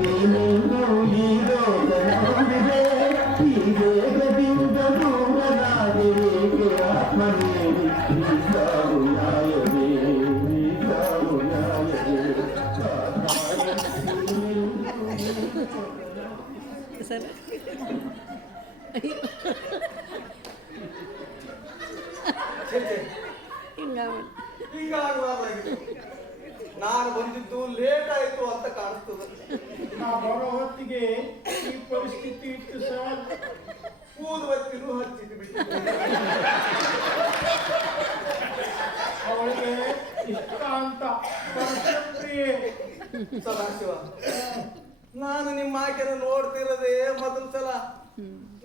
ನೀನು ಈ ಲೋಕ ನೋಡಿದೆ ಈ ದೇಹದಿಂದ ದೂರನಾಗಿರೇಕೆ ಆತ್ಮ ನೀಡಿ ಈ ಸಾವು ನ್ಯಾಯವೇ ಈ ಸಾವು ನ್ಯಾಯವೇ ಸರ್ ನಾನು ಬಂದಿದ್ದು ಲೇಟ್ ಆಯ್ತು ಅಂತ ಕಾಣಿಸ್ತದೆ. ನಾ ಬರೋ ಹೊತ್ತಿಗೆ ಈ ಪರಿಸ್ಥಿತಿ ಇತ್ತು ಸರ್. ಊದುವತ್ತಿನೂ ಹಚ್ಚಿಟ್ಟು ಬಿಟ್ಟು ಅವಳಿಗೆ ಇಷ್ಟ ಅಂತ ಪರಿಸ್ಥಿತಿ. ಸದಾಶಿವ, ನಾನು ನಿಮ್ಮ ಆಕೆನ ನೋಡ್ತಿರೋದೇ ಮೊದಲ ಸಲ.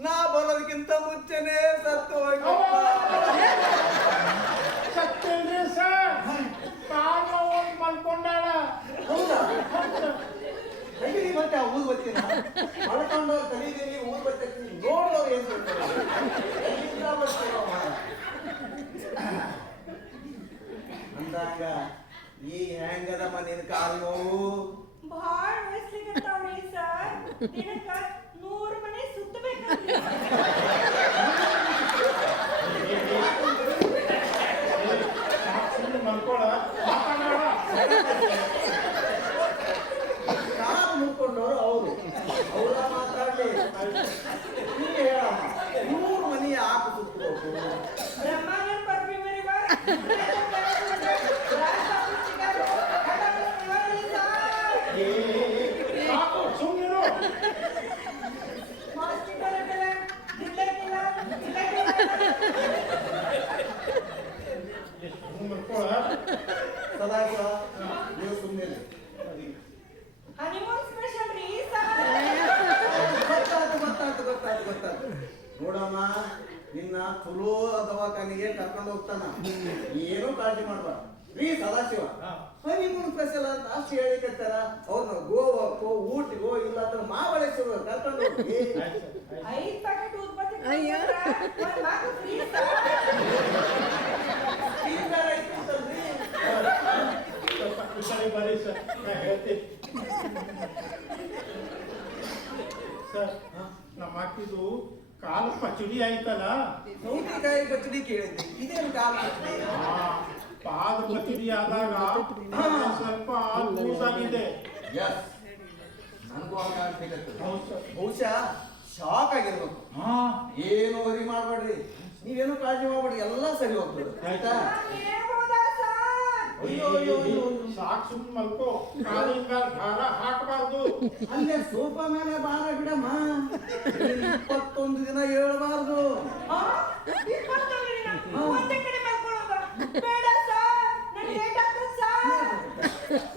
ನಾ ಬರೋದಕ್ಕಿಂತ ಮುಂಚೆನೆ ಸತ್ತು ಹೋಗಿ ಸತ್ತೇನ್ರಿ ಸರ್. ಕಾರಣ ಹೋಗಿ ಮಲ್ಕೊಂಡಾಳ. ಹೌದಾ? ಹೇಗೆ ಮತ್ತೆ ಆ ಊದುಬತ್ತಿನ ಮಳ್ಕೊಂಡು ಕಲಿದೀನಿ ಊದುಬತ್ತಿ ನೋಡೋರು ಏನ್ ಹೇಳ್ತಾರೆ? ಎಲ್ಲಿಂದ ಬರ್ತೀರೋ ಅಂದಾಗ ಈ ಹೆಂಗದ ಮನೇನ ಕಾಲು ನೋವು ಭಾಳ ವಯಸ್ಲಿಗಂತಾವ್ರಿ ಸರ್. ದಿನಕ್ಕ 100 ಮನೆ ಸುತ್ತಬೇಕಂತ. ಮಲ್ಕೊಳ ಕಾಲು ಮುಡ್ಕೊಂಡವ್ರು ಅವರು ಅವರ ಮಾತಾಡ್ಲಿ. ನೀನು ಹೇಳಮ್ಮ, 100 ಮನೆ ಯಾಕೆ ಸುತ್ತಬೇಕು? ಬ್ರಹ್ಮಾನಂದ ಪರಮೇಶ್ವರಿ ಬಾ. ಸಾಕು ಸುಮ್ಮನಿರು. ಮಲ್ಕೊಳ ಸದಾಶಿವ, ನೀವು ಸುಮ್ಮನೆ ಹನಿಮೂನ್ ಸ್ಪೆಷಲ್ ರೀ ಸರ್. ಗೊತ್ತಾಯ್ತು. ನೋಡಮ್ಮ, ನಿನ್ನ ಚಲೋ ದವಾಖಾನಿಗೆ ಕರ್ಕೊಂಡು ಹೋಗ್ತಾನ. ಏನೂ ಕಾಳಜಿ ಮಾಡ್ಬಾರ್ದು. ರೀ ಸದಾಶಿವ, ಹನಿಮೂನ್ ಸ್ಪೆಷಲ್ ಅಂತ ಅಷ್ಟು ಹೇಳಿಕತ್ತಾರ. ಅವ್ರನ್ನ ಗೋವಾಕ್ಕೋ ಊಟಿಗೋ ಇಲ್ಲ ಅಂದ್ರೆ ಮಹಾಬಳೇಶ್ವರ ಕರ್ಕೊಂಡು ಹೋಗಿ 5 ಪ್ಯಾಕೆಟ್ ಉತ್ಪತ್ತಿ ಅಯ್ಯೋ. Free sir. ಸರಿ ಬರೀ ಸರ್, ನಾ ಹೇಳ್ತೀನಿ ಸರ್. ನಮ್ಮ ಅಕ್ಕಿದು ಕಾಲು ಪಚಡಿ ಆಯ್ತಲ್ಲ. ಸೌತೆಕಾಯಿ ಪಚಡಿ ಕೇಳಿದ್ದೆ, ಇದೇನು ಕಾಲ ಪಚಡಿ? ಪಾದ ಪಚಡಿ ಆದಾಗ ಸ್ವಲ್ಪ ಲೂಸ್ ಆಗಿದೆ. ನನಗೂ ಹಂಗ ಆಗ್ಬೇಕಾಗ್ತದೆ. ಹೌದು ಸರ್. ಬಹುಶಃ ಶಾಕ್ ಆಗಿರ್ಬೇಕು. ಏನು ವರಿ ಮಾಡ್ಬೇಡ್ರಿ, ನೀವೇನು ಕಾಳಜಿ ಮಾಡ್ಬೇಡ್ರಿ, ಎಲ್ಲ ಸರಿ ಹೋಗ್ತದೆ ಆಯ್ತಾ? ಹೇಳ್ಬೋದಾ ಸರ್? ಅಯ್ಯೋ ಸಾಕು ಸುಮ್ಮನೆ ಮಲ್ಕೋ. ಕಾಲಿಂದ ಭಾರ ಹಾಕಬಾರ್ದು. ಅಲ್ಲೇ ಸೋಫಾ ಮೇಲೆ ಭಾರ ಬಿಡಮ್ಮ. 21 ದಿನ ಹೇಳ್ಬಾರ್ದು. 21 ದಿನ ಒಂದೇ ಕಡೆ ಮಲ್ಕೊಳ್ಳೋದ? ಬೇಡ ಸರ್, ನನಗೆ ಲೇಟ್ ಆಗ್ತದೆ ಸರ್.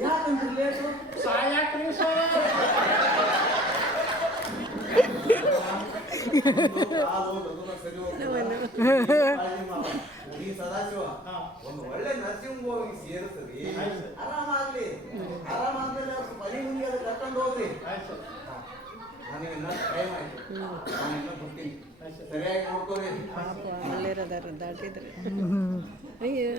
ಯಾಕಂದ್ರೆ ಲೇಟು? ಸಾಯಾಕ್ರಿ ಸರ್. ಸರಿ ಹೋಗ್ತದೆ. ಈ ಸದಾಶಿವ ಒಂದು ಒಳ್ಳೆ ನರ್ಸಿಂಗ್ ಹೋಗಿ ಸೇರಿಸ್ರಿ, ಆರಾಮಾಗ್ಲಿ. ಆರಾಮಾದ್ಮೇಲೆ ಅವ್ರ ಮನೆ ಮುಂದೆ ಅದು ಕರ್ಕೊಂಡು ಹೋಗ್ರಿ. ನನಗೆ ಇನ್ನೂ ಟೈಮ್ ಆಯ್ತು, ನಾನು ಇನ್ನೂ ಬರ್ತೀನಿ. ಸರಿಯಾಗಿ ನೋಡ್ಕೋರಿ. ಒಳ್ಳೆಯದಾರ ದಾಟಿದ್ರೆ ಅಯ್ಯೋ.